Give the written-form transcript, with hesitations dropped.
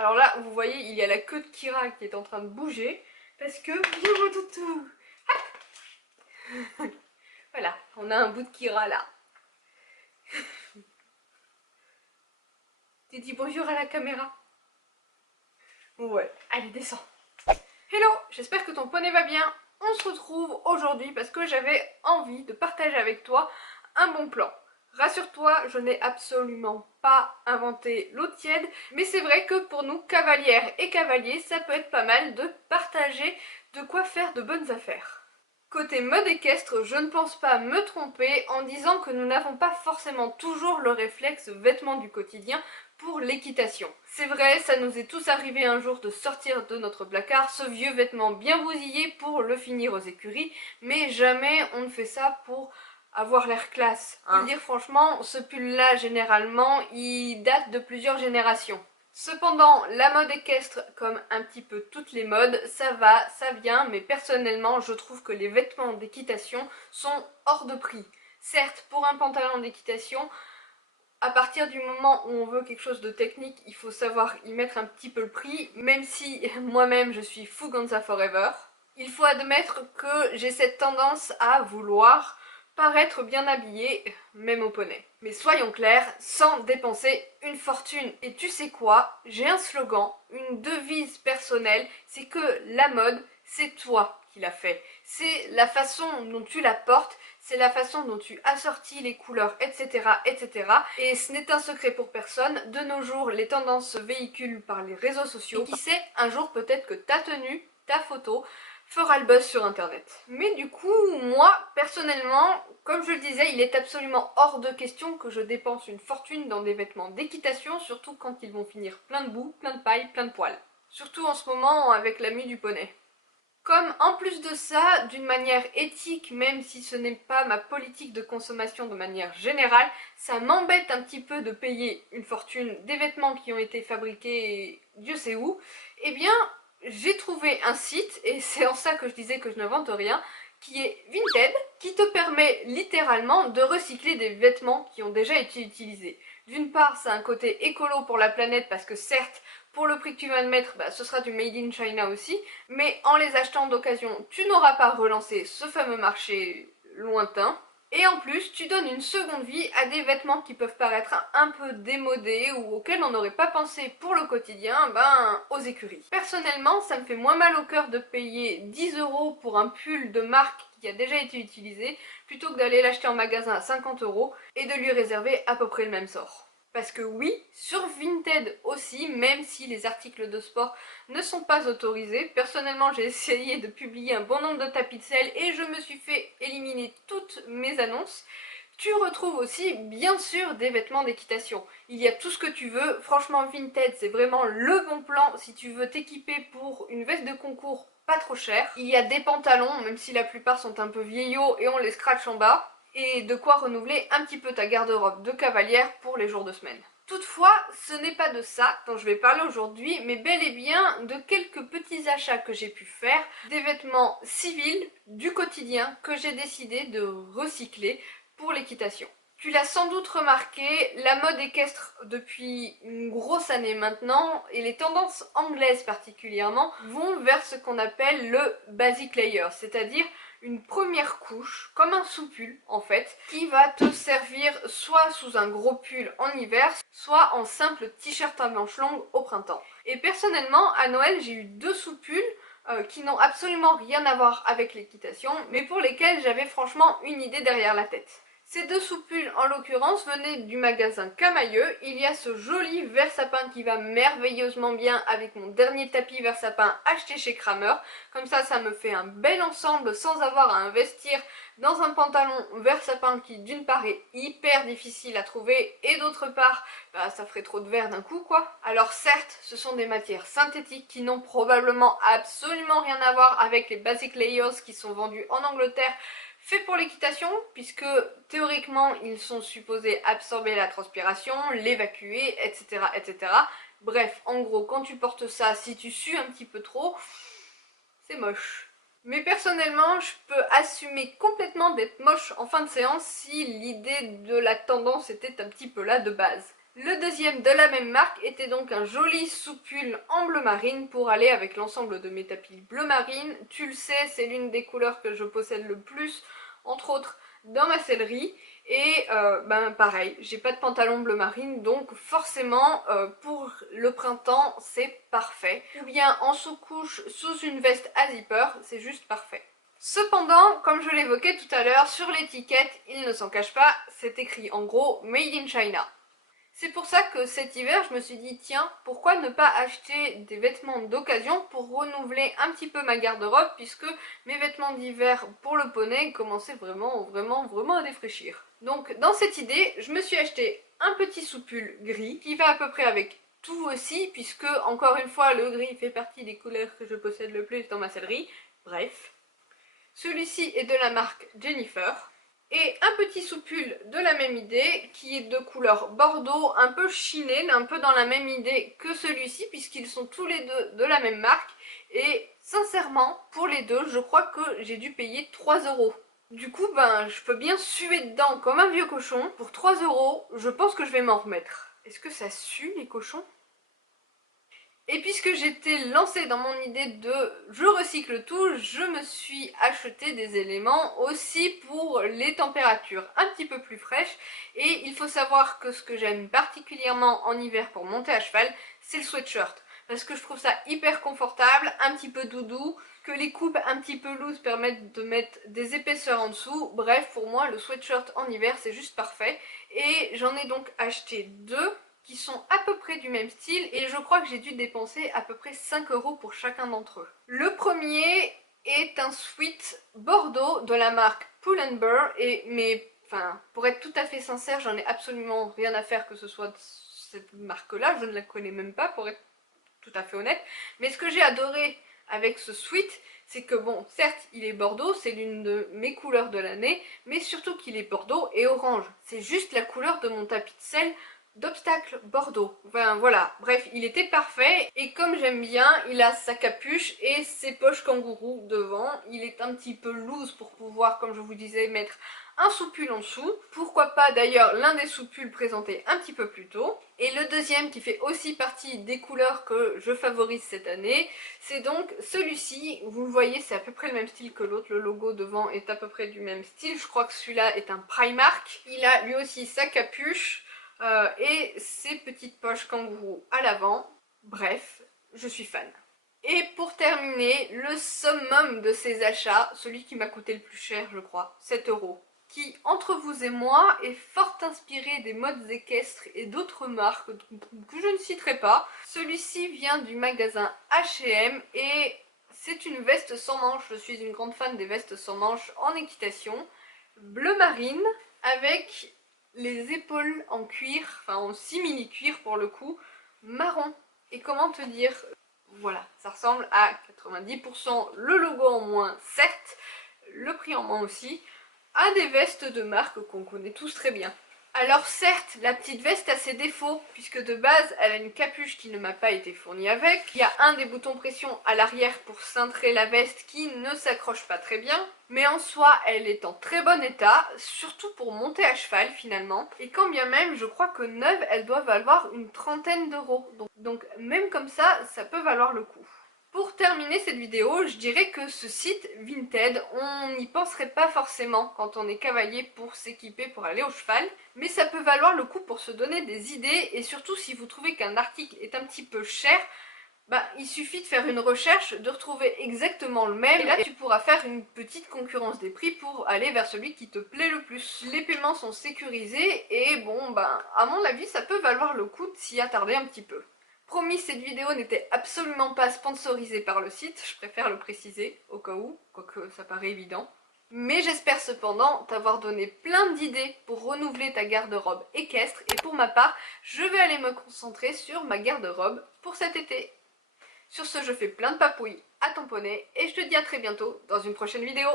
Alors là, vous voyez, il y a la queue de Kira qui est en train de bouger. Parce que, viens mon toutou. Hop. Voilà, on a un bout de Kira là. Tu dis bonjour à la caméra. Ouais, allez, descends. Hello, j'espère que ton poney va bien. On se retrouve aujourd'hui parce que j'avais envie de partager avec toi un bon plan. Rassure-toi, je n'ai absolument pas inventé l'eau tiède, mais c'est vrai que pour nous, cavalières et cavaliers, ça peut être pas mal de partager de quoi faire de bonnes affaires. Côté mode équestre, je ne pense pas me tromper en disant que nous n'avons pas forcément toujours le réflexe vêtements du quotidien pour l'équitation. C'est vrai, ça nous est tous arrivé un jour de sortir de notre placard ce vieux vêtement bien bousillé pour le finir aux écuries, mais jamais on ne fait ça pour avoir l'air classe. Faut le dire franchement, ce pull-là, généralement, il date de plusieurs générations. Cependant, la mode équestre, comme un petit peu toutes les modes, ça va, ça vient, mais personnellement, je trouve que les vêtements d'équitation sont hors de prix. Certes, pour un pantalon d'équitation, à partir du moment où on veut quelque chose de technique, il faut savoir y mettre un petit peu le prix, même si moi-même je suis Fuganza Forever. Il faut admettre que j'ai cette tendance à vouloir paraître bien habillée, même au poney. Mais soyons clairs, sans dépenser une fortune. Et tu sais quoi? J'ai un slogan, une devise personnelle, c'est que la mode, c'est toi qui l'as fait. C'est la façon dont tu la portes, c'est la façon dont tu assortis les couleurs, etc., etc. Et ce n'est un secret pour personne, de nos jours, les tendances se véhiculent par les réseaux sociaux. Et qui sait, un jour peut-être que ta tenue, ta photo, fera le buzz sur internet. Mais du coup, moi, personnellement, comme je le disais, il est absolument hors de question que je dépense une fortune dans des vêtements d'équitation, surtout quand ils vont finir plein de boue, plein de paille, plein de poils. Surtout en ce moment avec la mue du poney. Comme en plus de ça, d'une manière éthique, même si ce n'est pas ma politique de consommation de manière générale, ça m'embête un petit peu de payer une fortune des vêtements qui ont été fabriqués Dieu sait où, eh bien j'ai trouvé un site, et c'est en ça que je disais que je ne vante rien, qui est Vinted, qui te permet littéralement de recycler des vêtements qui ont déjà été utilisés. D'une part, ça a un côté écolo pour la planète parce que certes, pour le prix que tu vas mettre, ce sera du Made in China aussi, mais en les achetant d'occasion, tu n'auras pas relancé ce fameux marché lointain. Et en plus, tu donnes une seconde vie à des vêtements qui peuvent paraître un peu démodés ou auxquels on n'aurait pas pensé pour le quotidien, aux écuries. Personnellement, ça me fait moins mal au cœur de payer 10 € pour un pull de marque qui a déjà été utilisé, plutôt que d'aller l'acheter en magasin à 50 € et de lui réserver à peu près le même sort. Parce que oui, sur Vinted aussi, même si les articles de sport ne sont pas autorisés, personnellement j'ai essayé de publier un bon nombre de tapis de selle et je me suis fait éliminer toutes mes annonces. Tu retrouves aussi bien sûr des vêtements d'équitation. Il y a tout ce que tu veux, franchement Vinted c'est vraiment le bon plan si tu veux t'équiper pour une veste de concours pas trop chère. Il y a des pantalons, même si la plupart sont un peu vieillots et on les scratch en bas. Et de quoi renouveler un petit peu ta garde-robe de cavalière pour les jours de semaine. Toutefois, ce n'est pas de ça dont je vais parler aujourd'hui, mais bel et bien de quelques petits achats que j'ai pu faire, des vêtements civils du quotidien que j'ai décidé de recycler pour l'équitation. Tu l'as sans doute remarqué, la mode équestre depuis une grosse année maintenant, et les tendances anglaises particulièrement, vont vers ce qu'on appelle le basic layer, c'est-à-dire une première couche, comme un sous-pull en fait, qui va te servir soit sous un gros pull en hiver, soit en simple t-shirt à manches longues au printemps. Et personnellement, à Noël, j'ai eu deux sous-pulls qui n'ont absolument rien à voir avec l'équitation, mais pour lesquels j'avais franchement une idée derrière la tête. Ces deux sous-pulls, en l'occurrence, venaient du magasin Camailleux. Il y a ce joli vert sapin qui va merveilleusement bien avec mon dernier tapis vert sapin acheté chez Kramer. Comme ça me fait un bel ensemble sans avoir à investir dans un pantalon vert sapin qui, d'une part, est hyper difficile à trouver et d'autre part, ça ferait trop de vert d'un coup, quoi. Alors certes, ce sont des matières synthétiques qui n'ont probablement absolument rien à voir avec les basic layers qui sont vendus en Angleterre, fait pour l'équitation, puisque théoriquement ils sont supposés absorber la transpiration, l'évacuer, etc., etc. Bref, en gros, quand tu portes ça, si tu sues un petit peu trop, c'est moche. Mais personnellement, je peux assumer complètement d'être moche en fin de séance si l'idée de la tendance était un petit peu là de base. Le deuxième de la même marque était donc un joli sous-pull en bleu marine pour aller avec l'ensemble de mes tapis bleu marine. Tu le sais, c'est l'une des couleurs que je possède le plus, entre autres dans ma sellerie. Et ben pareil, j'ai pas de pantalon bleu marine, donc forcément pour le printemps c'est parfait. Ou bien en sous-couche sous une veste à zipper, c'est juste parfait. Cependant, comme je l'évoquais tout à l'heure, sur l'étiquette, il ne s'en cache pas, c'est écrit en gros Made in China. C'est pour ça que cet hiver, je me suis dit, tiens, pourquoi ne pas acheter des vêtements d'occasion pour renouveler un petit peu ma garde-robe, puisque mes vêtements d'hiver pour le poney commençaient vraiment à défraîchir. Donc dans cette idée, je me suis acheté un petit sous-pull gris, qui va à peu près avec tout aussi, puisque encore une fois, le gris fait partie des couleurs que je possède le plus dans ma sellerie. Bref. Celui-ci est de la marque Jennifer. Et un petit sous-pull de la même idée, qui est de couleur bordeaux, un peu chiné, un peu dans la même idée que celui-ci, puisqu'ils sont tous les deux de la même marque. Et sincèrement, pour les deux, je crois que j'ai dû payer 3 €. Du coup, ben, je peux bien suer dedans comme un vieux cochon. Pour 3 €, je pense que je vais m'en remettre. Est-ce que ça sue, les cochons ? Et puisque j'étais lancée dans mon idée de je recycle tout, je me suis acheté des éléments aussi pour les températures un petit peu plus fraîches. Et il faut savoir que ce que j'aime particulièrement en hiver pour monter à cheval, c'est le sweatshirt. Parce que je trouve ça hyper confortable, un petit peu doudou, que les coupes un petit peu loose permettent de mettre des épaisseurs en dessous. Bref, pour moi, le sweatshirt en hiver, c'est juste parfait. Et j'en ai donc acheté deux qui sont à peu près du même style et je crois que j'ai dû dépenser à peu près 5 € pour chacun d'entre eux. Le premier est un sweat bordeaux de la marque Pull & Bear enfin, pour être tout à fait sincère, j'en ai absolument rien à faire que ce soit cette marque-là, je ne la connais même pas pour être tout à fait honnête. Mais ce que j'ai adoré avec ce sweat, c'est que bon, certes, il est bordeaux, c'est l'une de mes couleurs de l'année, mais surtout qu'il est bordeaux et orange. C'est juste la couleur de mon tapis de selle d'obstacle bordeaux. Enfin voilà, bref, il était parfait et comme j'aime bien, il a sa capuche et ses poches kangourou devant. Il est un petit peu loose pour pouvoir, comme je vous disais, mettre un sous-pull en dessous. Pourquoi pas d'ailleurs l'un des sous-pulls présentés un petit peu plus tôt. Et le deuxième qui fait aussi partie des couleurs que je favorise cette année, c'est donc celui-ci. Vous le voyez, c'est à peu près le même style que l'autre. Le logo devant est à peu près du même style. Je crois que celui-là est un Primark. Il a lui aussi sa capuche. Et ses petites poches kangourou à l'avant. Bref, je suis fan. Et pour terminer, le summum de ces achats, celui qui m'a coûté le plus cher je crois, 7 €, qui entre vous et moi est fort inspiré des modes équestres et d'autres marques que je ne citerai pas. Celui-ci vient du magasin H&M et c'est une veste sans manches. Je suis une grande fan des vestes sans manches en équitation, bleu marine avec les épaules en cuir, enfin en simili cuir pour le coup, marron. Et comment te dire, voilà, ça ressemble à 90% le logo en moins, certes, le prix en moins aussi, à des vestes de marque qu'on connaît tous très bien. Alors certes, la petite veste a ses défauts, puisque de base, elle a une capuche qui ne m'a pas été fournie avec. Il y a un des boutons pression à l'arrière pour cintrer la veste qui ne s'accroche pas très bien. Mais en soi, elle est en très bon état, surtout pour monter à cheval finalement. Et quand bien même, je crois que neuve, elle doit valoir une 30aine d'euros. Donc même comme ça peut valoir le coup. Pour terminer cette vidéo, je dirais que ce site Vinted, on n'y penserait pas forcément quand on est cavalier pour s'équiper pour aller au cheval, mais ça peut valoir le coup pour se donner des idées et surtout si vous trouvez qu'un article est un petit peu cher, il suffit de faire une recherche, de retrouver exactement le même et là tu pourras faire une petite concurrence des prix pour aller vers celui qui te plaît le plus. Les paiements sont sécurisés et bon à mon avis ça peut valoir le coup de s'y attarder un petit peu. Promis, cette vidéo n'était absolument pas sponsorisée par le site, je préfère le préciser au cas où, quoique ça paraît évident. Mais j'espère cependant t'avoir donné plein d'idées pour renouveler ta garde-robe équestre et pour ma part, je vais aller me concentrer sur ma garde-robe pour cet été. Sur ce, je fais plein de papouilles à ton poney et je te dis à très bientôt dans une prochaine vidéo.